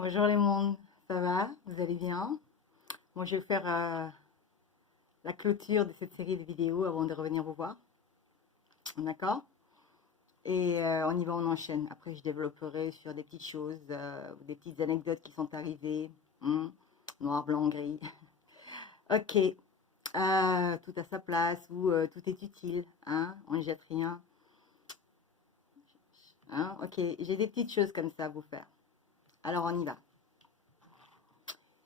Bonjour les mondes, ça va? Vous allez bien? Moi je vais faire la clôture de cette série de vidéos avant de revenir vous voir. D'accord? Et on y va, on enchaîne. Après je développerai sur des petites choses, des petites anecdotes qui sont arrivées. Noir, blanc, gris. Ok, tout à sa place, ou tout est utile. Hein? On ne jette rien. Hein? Ok, j'ai des petites choses comme ça à vous faire. Alors on y va.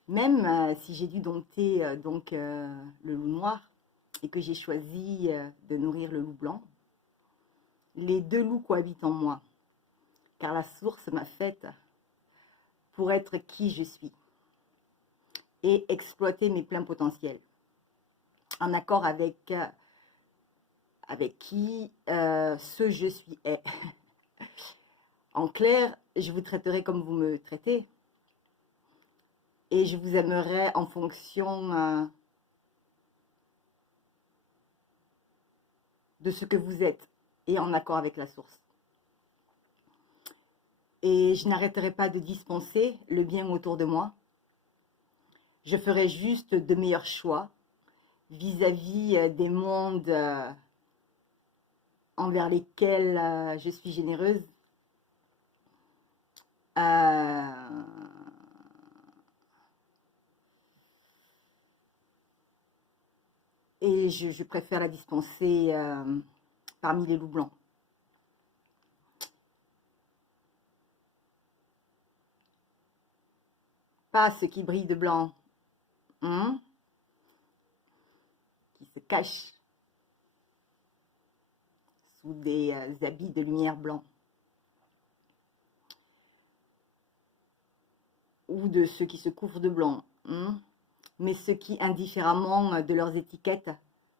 Même si j'ai dû dompter le loup noir et que j'ai choisi de nourrir le loup blanc, les deux loups cohabitent en moi, car la source m'a faite pour être qui je suis et exploiter mes pleins potentiels, en accord avec qui ce je suis est. En clair, je vous traiterai comme vous me traitez et je vous aimerai en fonction de ce que vous êtes et en accord avec la source. Et je n'arrêterai pas de dispenser le bien autour de moi. Je ferai juste de meilleurs choix vis-à-vis des mondes envers lesquels je suis généreuse. Euh, et je préfère la dispenser parmi les loups blancs. Pas ceux qui brillent de blanc, hein, qui se cachent sous des habits de lumière blanc. Ou de ceux qui se couvrent de blanc, hein, mais ceux qui, indifféremment de leurs étiquettes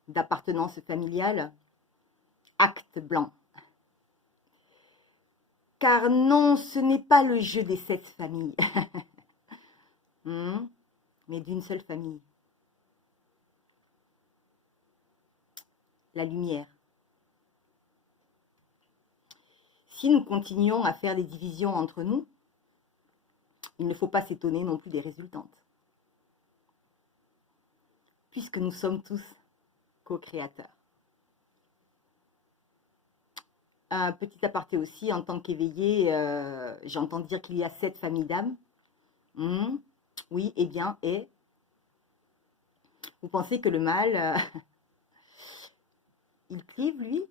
d'appartenance familiale, actent blanc. Car non, ce n'est pas le jeu des 7 familles, mais d'une seule famille. La lumière. Si nous continuons à faire des divisions entre nous, il ne faut pas s'étonner non plus des résultantes. Puisque nous sommes tous co-créateurs. Un petit aparté aussi, en tant qu'éveillé, j'entends dire qu'il y a 7 familles d'âmes. Oui, eh bien, et vous pensez que le mal, il clive, lui?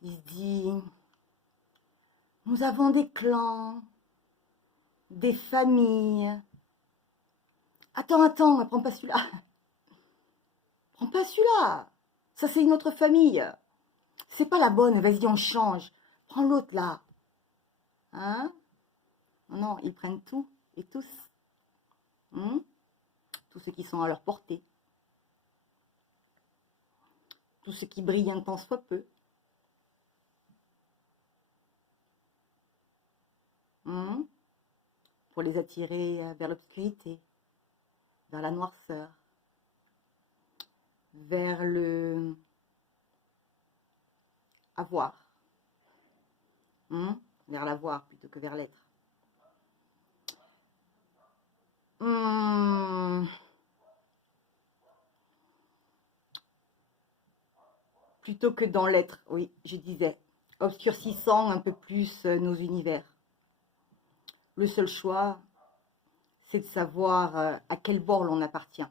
Il se dit, nous avons des clans, des familles. Attends, prends pas celui-là. Prends pas celui-là. Ça, c'est une autre famille. C'est pas la bonne, vas-y, on change. Prends l'autre, là. Hein? Non, ils prennent tout et tous. Tous ceux qui sont à leur portée. Tous ceux qui brillent un tant soit peu. Pour les attirer vers l'obscurité, vers la noirceur, vers le avoir, vers l'avoir plutôt que vers l'être. Plutôt que dans l'être, oui, je disais, obscurcissant un peu plus nos univers. Le seul choix, c'est de savoir à quel bord l'on appartient.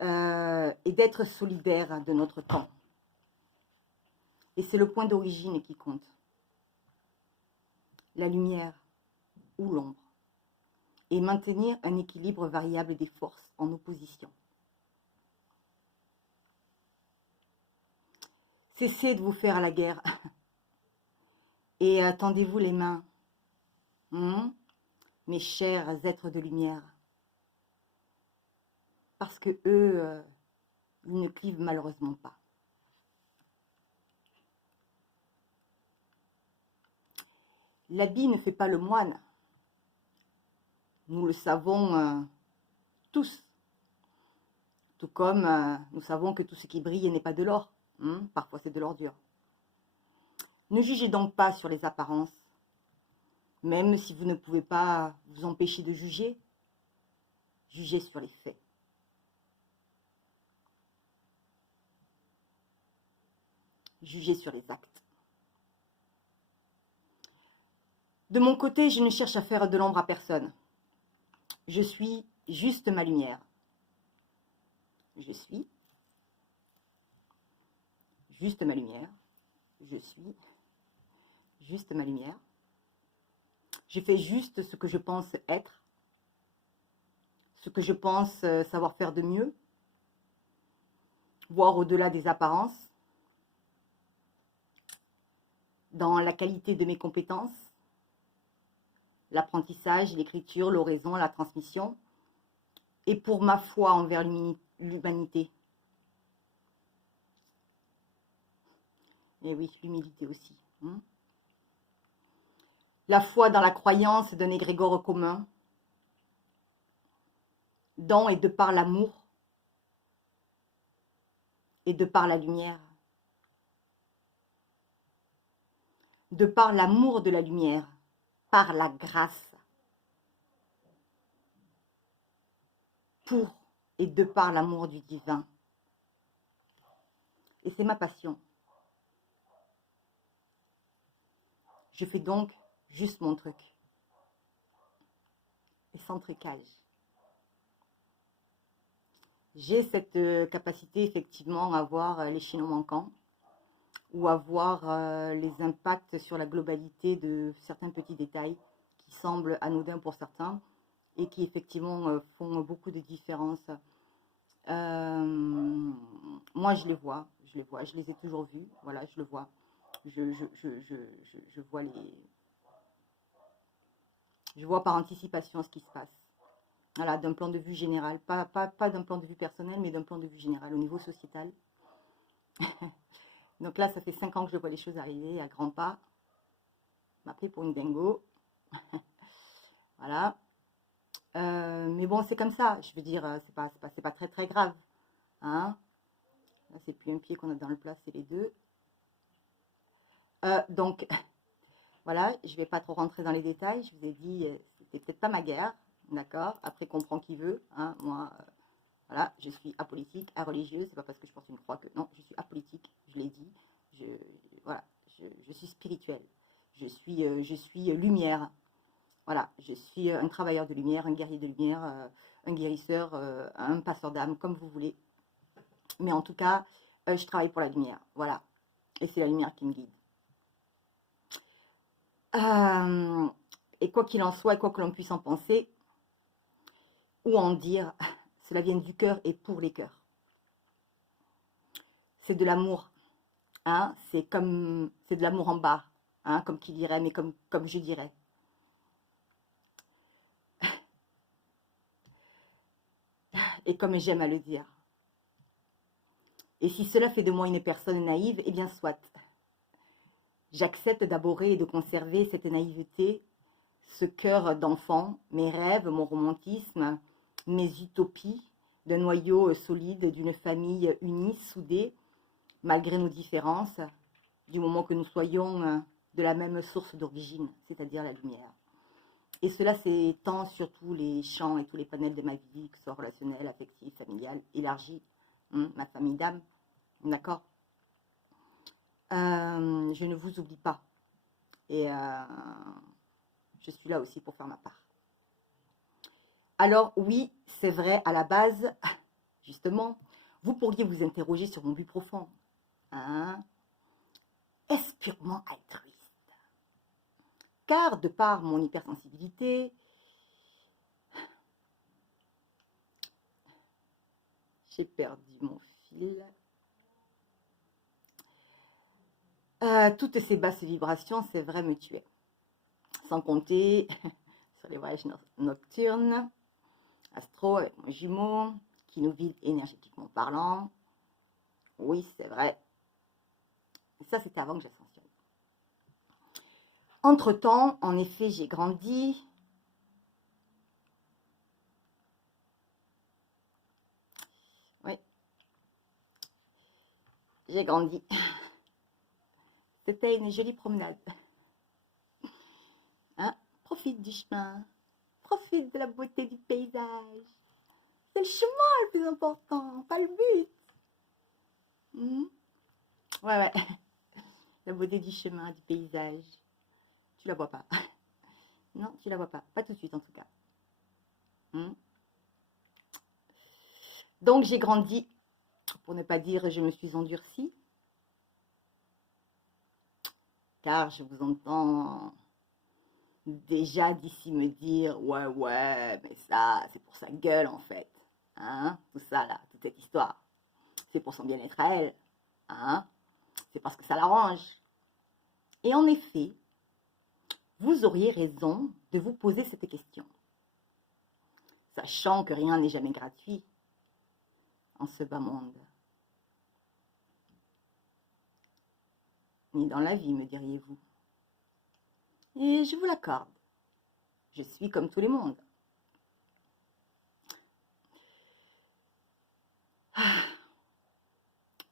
Et d'être solidaire de notre temps. Et c'est le point d'origine qui compte. La lumière ou l'ombre. Et maintenir un équilibre variable des forces en opposition. Cessez de vous faire la guerre. Et tendez-vous les mains. Mes chers êtres de lumière. Parce que eux, ils ne clivent malheureusement pas. L'habit ne fait pas le moine. Nous le savons tous. Tout comme nous savons que tout ce qui brille n'est pas de l'or. Parfois c'est de l'ordure. Ne jugez donc pas sur les apparences, même si vous ne pouvez pas vous empêcher de juger, jugez sur les faits. Jugez sur les actes. De mon côté, je ne cherche à faire de l'ombre à personne. Je suis juste ma lumière. Je suis juste ma lumière. Je suis juste ma lumière. Je fais juste ce que je pense être, ce que je pense savoir faire de mieux, voir au-delà des apparences, dans la qualité de mes compétences, l'apprentissage, l'écriture, l'oraison, la transmission, et pour ma foi envers l'humanité. Et oui, l'humilité aussi. La foi dans la croyance d'un égrégore commun, dans et de par l'amour, et de par la lumière. De par l'amour de la lumière, par la grâce, pour et de par l'amour du divin. Et c'est ma passion. Je fais donc juste mon truc. Et sans trucage. J'ai cette capacité effectivement à voir les chaînons manquants ou à voir les impacts sur la globalité de certains petits détails qui semblent anodins pour certains et qui effectivement font beaucoup de différence. Moi je les vois, je les ai toujours vus, voilà, je le vois. Je vois je vois par anticipation ce qui se passe. Voilà, d'un plan de vue général, pas d'un plan de vue personnel, mais d'un plan de vue général, au niveau sociétal. Donc là, ça fait 5 ans que je vois les choses arriver à grands pas. M'a pris pour une dingo. Voilà. Mais bon, c'est comme ça. Je veux dire, c'est pas très très grave. Hein, là, c'est plus un pied qu'on a dans le plat, c'est les deux. Donc, voilà, je ne vais pas trop rentrer dans les détails. Je vous ai dit, c'était peut-être pas ma guerre. D'accord. Après, comprend qui veut. Hein, moi, voilà, je suis apolitique, areligieuse. C'est pas parce que je porte une croix que... Non, je suis apolitique, je l'ai dit. Voilà, je suis spirituelle. Je suis lumière. Voilà, je suis un travailleur de lumière, un guerrier de lumière, un guérisseur, un passeur d'âme, comme vous voulez. Mais en tout cas, je travaille pour la lumière. Voilà, et c'est la lumière qui me guide. Et quoi qu'il en soit, et quoi que l'on puisse en penser, ou en dire, cela vient du cœur et pour les cœurs. C'est de l'amour, hein, c'est de l'amour en bas, hein, comme qui dirait, mais comme je dirais. Et comme j'aime à le dire. Et si cela fait de moi une personne naïve, eh bien soit. J'accepte d'aborer et de conserver cette naïveté, ce cœur d'enfant, mes rêves, mon romantisme, mes utopies, d'un noyau solide, d'une famille unie, soudée, malgré nos différences, du moment que nous soyons de la même source d'origine, c'est-à-dire la lumière. Et cela s'étend sur tous les champs et tous les panels de ma vie, que ce soit relationnel, affectif, familial, élargi, ma famille d'âme, d'accord. Je ne vous oublie pas. Et je suis là aussi pour faire ma part. Alors oui, c'est vrai, à la base, justement, vous pourriez vous interroger sur mon but profond. Hein? Est-ce purement altruiste? Car de par mon hypersensibilité, j'ai perdu mon fil. Toutes ces basses vibrations, c'est vrai, me tuaient. Sans compter sur les voyages nocturnes, astro avec mon jumeau, qui nous vide énergétiquement parlant. Oui, c'est vrai. Et ça, c'était avant que j'ascensionne. Entre-temps, en effet, j'ai grandi. Oui. J'ai grandi. C'était une jolie promenade. Hein? Profite du chemin. Profite de la beauté du paysage. C'est le chemin le plus important, pas le but. Ouais, ouais. La beauté du chemin, du paysage. Tu la vois pas. Non, tu la vois pas. Pas tout de suite en tout cas. Donc j'ai grandi, pour ne pas dire je me suis endurcie. Car je vous entends déjà d'ici me dire ouais, ouais, mais ça, c'est pour sa gueule en fait. Hein? Tout ça là, toute cette histoire. C'est pour son bien-être à elle. Hein? C'est parce que ça l'arrange. Et en effet, vous auriez raison de vous poser cette question. Sachant que rien n'est jamais gratuit en ce bas monde. Ni dans la vie, me diriez-vous. Et je vous l'accorde. Je suis comme tous les mondes.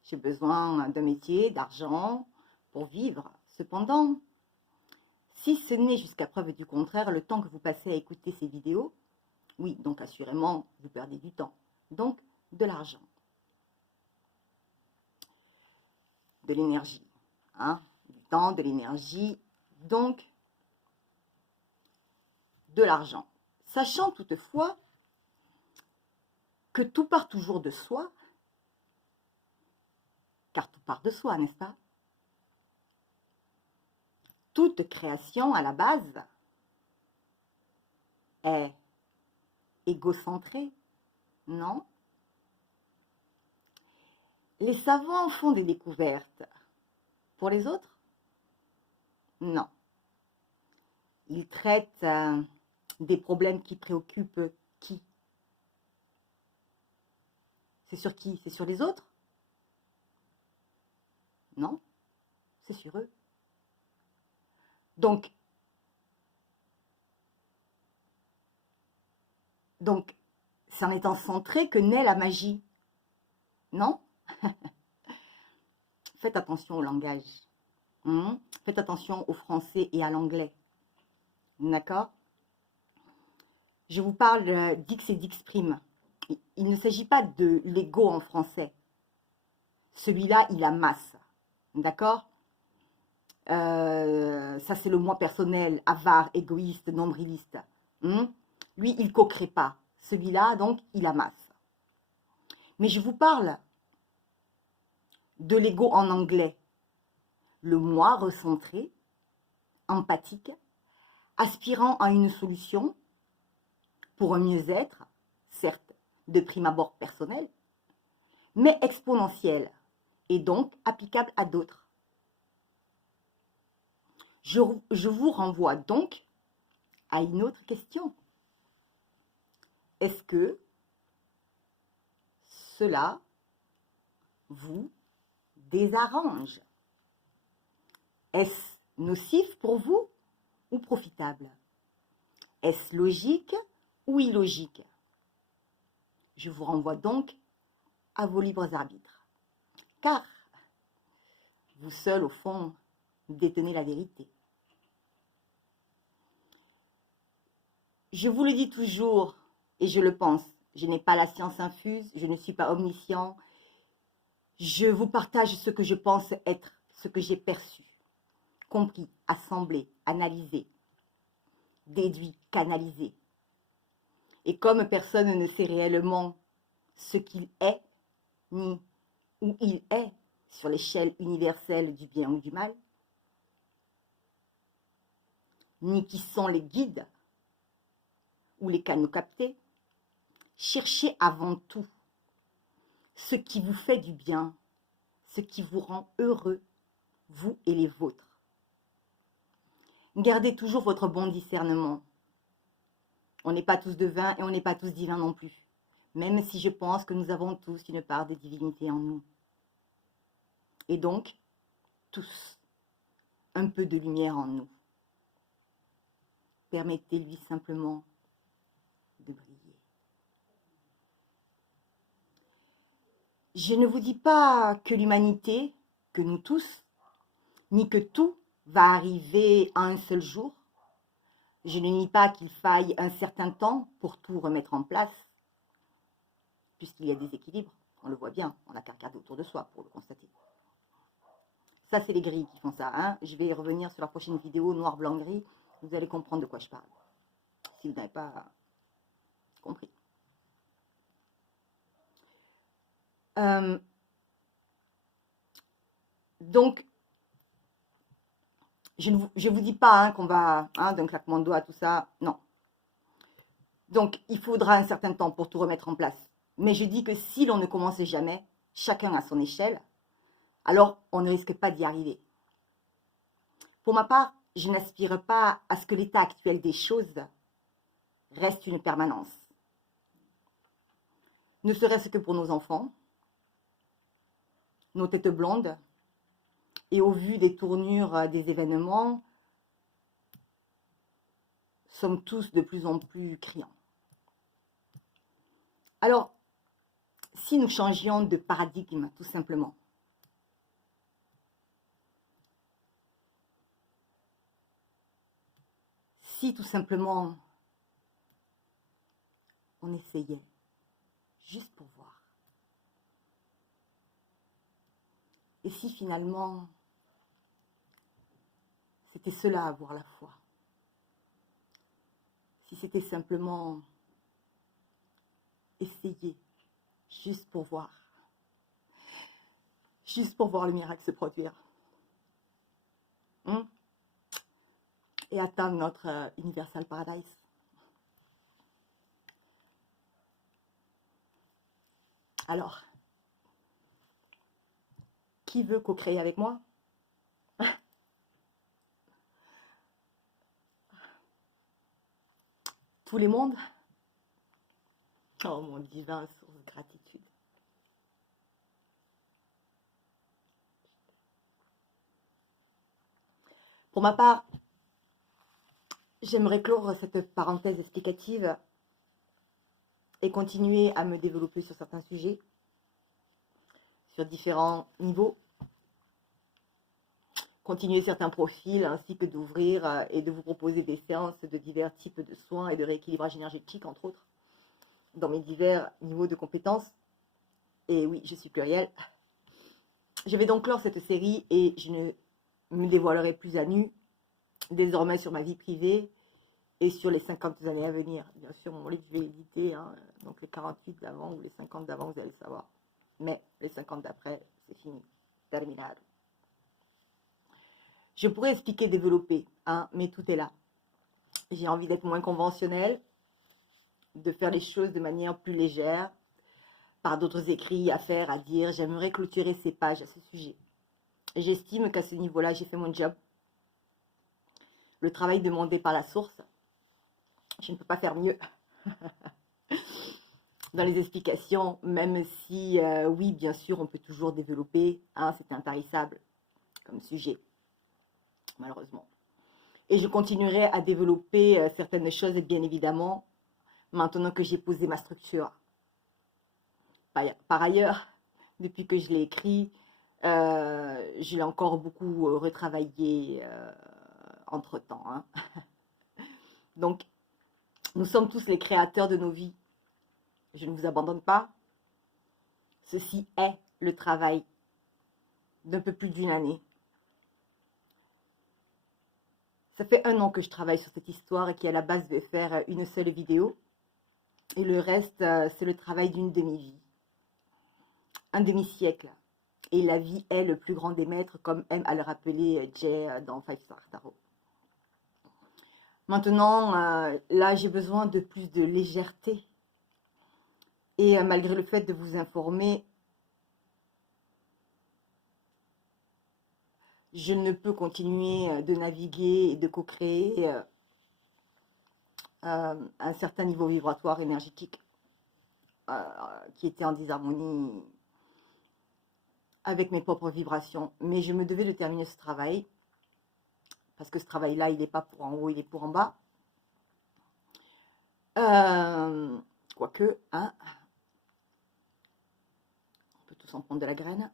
J'ai besoin d'un métier, d'argent pour vivre. Cependant, si ce n'est jusqu'à preuve du contraire le temps que vous passez à écouter ces vidéos, oui, donc assurément, vous perdez du temps. Donc, de l'argent. De l'énergie. Hein? Du temps, de l'énergie, donc de l'argent. Sachant toutefois que tout part toujours de soi, car tout part de soi, n'est-ce pas? Toute création à la base est égocentrée, non? Les savants font des découvertes pour les autres? Non. Ils traitent des problèmes qui préoccupent qui? C'est sur qui? C'est sur les autres? Non, c'est sur eux. Donc, c'est en étant centré que naît la magie. Non? Faites attention au langage. Faites attention au français et à l'anglais. D'accord? Je vous parle d'X et d'X'. Il ne s'agit pas de l'ego en français. Celui-là, il a masse. D'accord? Ça, c'est le moi personnel, avare, égoïste, nombriliste. Lui, il ne co-crée pas. Celui-là, donc, il a masse. Mais je vous parle de l'ego en anglais. Le moi recentré, empathique, aspirant à une solution pour un mieux-être, certes de prime abord personnel, mais exponentiel et donc applicable à d'autres. Je vous renvoie donc à une autre question. Est-ce que cela vous désarrange? Est-ce nocif pour vous ou profitable? Est-ce logique ou illogique? Je vous renvoie donc à vos libres arbitres. Car vous seul, au fond, détenez la vérité. Je vous le dis toujours, et je le pense, je n'ai pas la science infuse, je ne suis pas omniscient. Je vous partage ce que je pense être, ce que j'ai perçu, compris, assemblé, analysé, déduit, canalisé. Et comme personne ne sait réellement ce qu'il est, ni où il est sur l'échelle universelle du bien ou du mal, ni qui sont les guides ou les canaux captés, cherchez avant tout ce qui vous fait du bien, ce qui vous rend heureux, vous et les vôtres. Gardez toujours votre bon discernement. On n'est pas tous divins et on n'est pas tous divins non plus, même si je pense que nous avons tous une part de divinité en nous. Et donc, tous, un peu de lumière en nous. Permettez-lui simplement de briller. Je ne vous dis pas que l'humanité, que nous tous, ni que tout va arriver à un seul jour. Je ne nie pas qu'il faille un certain temps pour tout remettre en place, puisqu'il y a des équilibres. On le voit bien, on n'a qu'à regarder autour de soi pour le constater. Ça, c'est les grilles qui font ça. Hein. Je vais y revenir sur la prochaine vidéo, noir, blanc, gris. Vous allez comprendre de quoi je parle, si vous n'avez pas compris. Donc, je ne vous dis pas hein, qu'on va, d'un claquement de doigts, tout ça, non. Donc, il faudra un certain temps pour tout remettre en place. Mais je dis que si l'on ne commence jamais, chacun à son échelle, alors on ne risque pas d'y arriver. Pour ma part, je n'aspire pas à ce que l'état actuel des choses reste une permanence. Ne serait-ce que pour nos enfants, nos têtes blondes, et au vu des tournures des événements, sommes tous de plus en plus criants. Alors, si nous changions de paradigme, tout simplement, si tout simplement on essayait, juste pour voir, et si finalement c'était cela avoir la foi, si c'était simplement essayer, juste pour voir le miracle se produire, et atteindre notre Universal Paradise. Alors, qui veut co-créer avec moi? Tous les mondes? Oh mon divin source de gratitude. Pour ma part, j'aimerais clore cette parenthèse explicative et continuer à me développer sur certains sujets, sur différents niveaux, continuer certains profils ainsi que d'ouvrir et de vous proposer des séances de divers types de soins et de rééquilibrage énergétique, entre autres, dans mes divers niveaux de compétences. Et oui, je suis pluriel. Je vais donc clore cette série et je ne me dévoilerai plus à nu, désormais sur ma vie privée et sur les 50 années à venir. Bien sûr, mon livre, je vais l'éditer, donc les 48 d'avant ou les 50 d'avant, vous allez le savoir. Mais les 50 d'après, c'est fini, terminal. Je pourrais expliquer, développer, mais tout est là. J'ai envie d'être moins conventionnelle, de faire les choses de manière plus légère, par d'autres écrits à faire, à dire. J'aimerais clôturer ces pages à ce sujet. J'estime qu'à ce niveau-là, j'ai fait mon job. Le travail demandé par la source, je ne peux pas faire mieux dans les explications, même si, oui, bien sûr, on peut toujours développer, c'est intarissable comme sujet, malheureusement. Et je continuerai à développer certaines choses, bien évidemment, maintenant que j'ai posé ma structure. Par ailleurs, depuis que je l'ai écrit, je l'ai encore beaucoup retravaillé entre-temps. Donc, nous sommes tous les créateurs de nos vies. Je ne vous abandonne pas. Ceci est le travail d'un peu plus d'une année. Ça fait 1 an que je travaille sur cette histoire et qui à la base devait faire une seule vidéo. Et le reste, c'est le travail d'une demi-vie. Un demi-siècle. Et la vie est le plus grand des maîtres, comme aime à le rappeler Jay dans 5 Star Tarot. Maintenant, là, j'ai besoin de plus de légèreté. Et malgré le fait de vous informer, je ne peux continuer de naviguer et de co-créer un certain niveau vibratoire énergétique qui était en disharmonie avec mes propres vibrations. Mais je me devais de terminer ce travail, parce que ce travail-là, il n'est pas pour en haut, il est pour en bas. Quoique, on peut tous en prendre de la graine.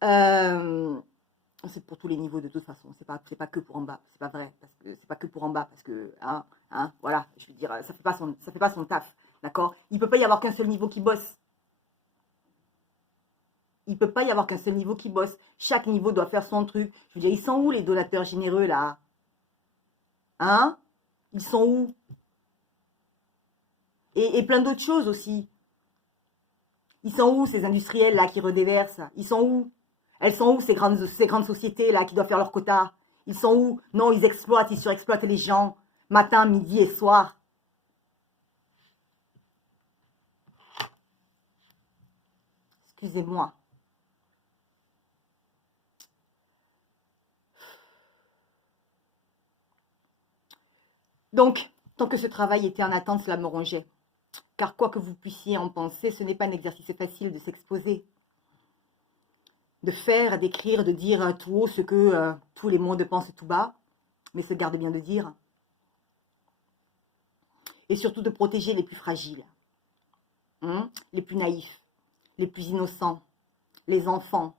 C'est pour tous les niveaux de toute façon. C'est pas que pour en bas. C'est pas vrai. Parce que c'est pas que pour en bas. Parce que, voilà. Je veux dire, ça fait pas son taf. D'accord? Il peut pas y avoir qu'un seul niveau qui bosse. Il peut pas y avoir qu'un seul niveau qui bosse. Chaque niveau doit faire son truc. Je veux dire, ils sont où les donateurs généreux là? Hein? Ils sont où? Et plein d'autres choses aussi. Ils sont où ces industriels là qui redéversent? Ils sont où? Elles sont où ces grandes sociétés là qui doivent faire leur quota? Ils sont où? Non, ils exploitent, ils surexploitent les gens, matin, midi et soir. Excusez-moi. Donc, tant que ce travail était en attente, cela me rongeait. Car quoi que vous puissiez en penser, ce n'est pas un exercice facile de s'exposer, de faire, d'écrire, de dire tout haut ce que tous les mondes pensent tout bas, mais se garde bien de dire. Et surtout de protéger les plus fragiles, les plus naïfs, les plus innocents, les enfants,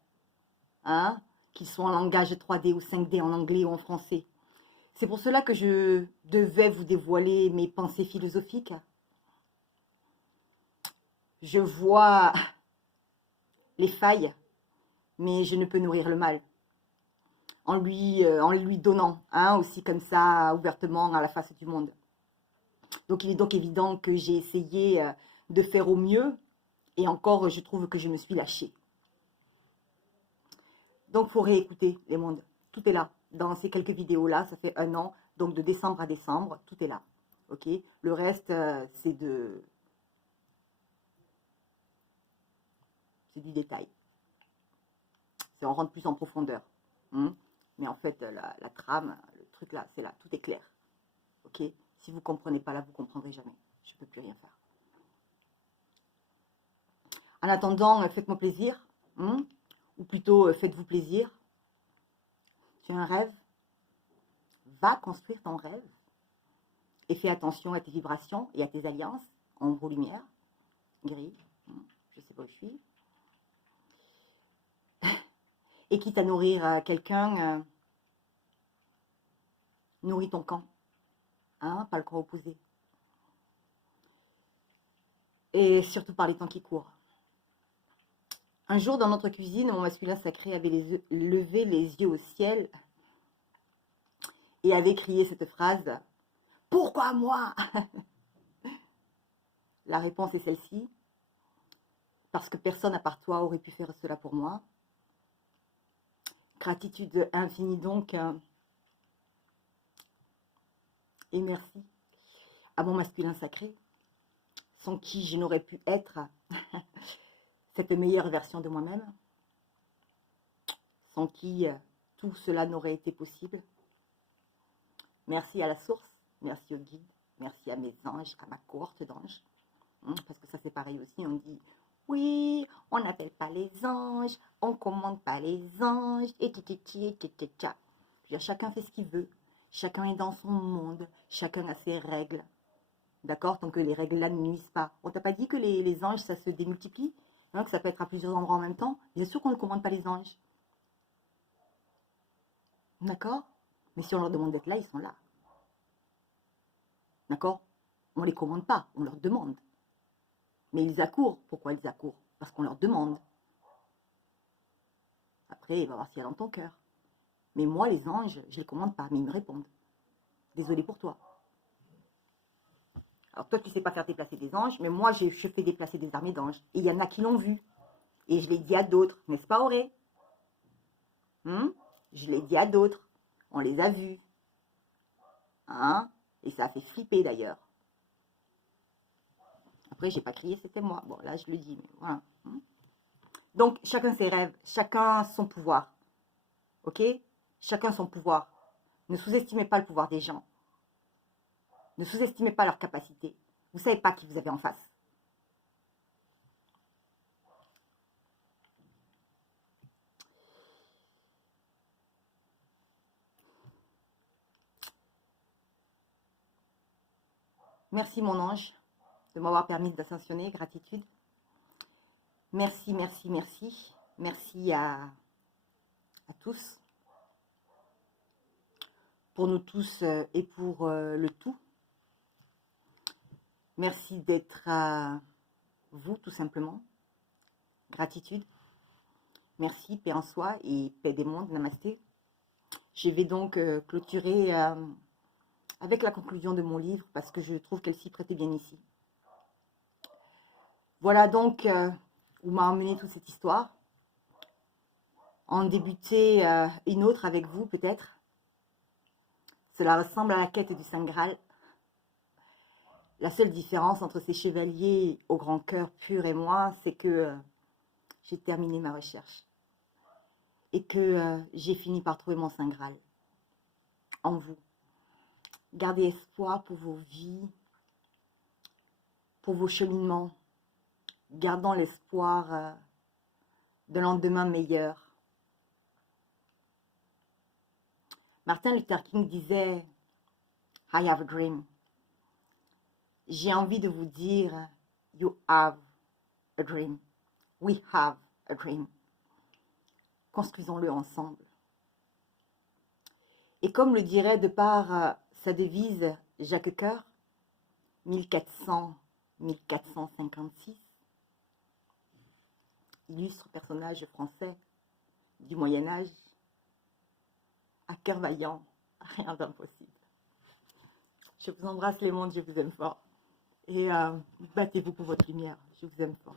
qu'ils soient en langage 3D ou 5D, en anglais ou en français. C'est pour cela que je devais vous dévoiler mes pensées philosophiques. Je vois les failles, mais je ne peux nourrir le mal. En lui donnant, aussi comme ça, ouvertement à la face du monde. Donc il est donc évident que j'ai essayé de faire au mieux, et encore, je trouve que je me suis lâchée. Donc, il faut réécouter les mondes. Tout est là. Dans ces quelques vidéos-là, ça fait 1 an. Donc, de décembre à décembre, tout est là. Ok. Le reste, c'est du détail. On rentre plus en profondeur. Mais en fait, la trame, le truc là, c'est là. Tout est clair. Ok. Si vous ne comprenez pas là, vous ne comprendrez jamais. Je ne peux plus rien faire. En attendant, faites-moi plaisir. Ou plutôt, faites-vous plaisir. Tu as un rêve? Va construire ton rêve. Et fais attention à tes vibrations et à tes alliances, ombre ou lumière, gris, je sais pas où je suis. Et quitte à nourrir quelqu'un, nourris ton camp, pas le camp opposé. Et surtout par les temps qui courent. Un jour, dans notre cuisine, mon masculin sacré avait levé les yeux au ciel et avait crié cette phrase: « Pourquoi moi ?» La réponse est celle-ci: parce que personne à part toi aurait pu faire cela pour moi. Gratitude infinie donc, et merci à mon masculin sacré, sans qui je n'aurais pu être cette meilleure version de moi-même, sans qui tout cela n'aurait été possible. Merci à la source, merci au guide, merci à mes anges, à ma cohorte d'anges, parce que ça c'est pareil aussi, on dit oui, on n'appelle pas les anges, on commande pas les anges, et chacun fait ce qu'il veut, chacun est dans son monde, chacun a ses règles, d'accord, tant que les règles là ne nuisent pas. On t'a pas dit que les anges ça se démultiplie, que ça peut être à plusieurs endroits en même temps? Bien sûr qu'on ne commande pas les anges, d'accord, mais si on leur demande d'être là, ils sont là, d'accord, on ne les commande pas, on leur demande. Mais ils accourent. Pourquoi ils accourent? Parce qu'on leur demande. Après, il va voir s'il y a dans ton cœur. Mais moi, les anges, je ne les commande pas, mais ils me répondent. Désolé pour toi. Alors toi, tu ne sais pas faire déplacer des anges, mais moi, je fais déplacer des armées d'anges. Et il y en a qui l'ont vu. Et je l'ai dit à d'autres, n'est-ce pas, Auré? Je l'ai dit à d'autres. On les a vus. Et ça a fait flipper, d'ailleurs. Après, j'ai pas crié, c'était moi. Bon, là, je le dis, mais voilà. Donc, chacun ses rêves, chacun son pouvoir. Ok? Chacun son pouvoir. Ne sous-estimez pas le pouvoir des gens. Ne sous-estimez pas leur capacité. Vous ne savez pas qui vous avez en face. Merci mon ange de m'avoir permis d'ascensionner. Gratitude. Merci, merci, merci. Merci à à tous, pour nous tous et pour le tout. Merci d'être vous, tout simplement. Gratitude. Merci, paix en soi et paix des mondes. Namasté. Je vais donc clôturer avec la conclusion de mon livre parce que je trouve qu'elle s'y prêtait bien ici. Voilà donc où m'a emmené toute cette histoire. En débuter une autre avec vous peut-être. Cela ressemble à la quête du Saint Graal. La seule différence entre ces chevaliers au grand cœur pur et moi, c'est que j'ai terminé ma recherche. Et que j'ai fini par trouver mon Saint Graal. En vous. Gardez espoir pour vos vies, pour vos cheminements. Gardons l'espoir d'un lendemain meilleur. Martin Luther King disait « I have a dream ». J'ai envie de vous dire « You have a dream ». We have a dream. Construisons-le ensemble. Et comme le dirait de par sa devise Jacques Coeur, 1400-1456, illustre personnage français du Moyen-Âge, à cœur vaillant, rien d'impossible. Je vous embrasse les mondes, je vous aime fort. Et battez-vous pour votre lumière, je vous aime fort.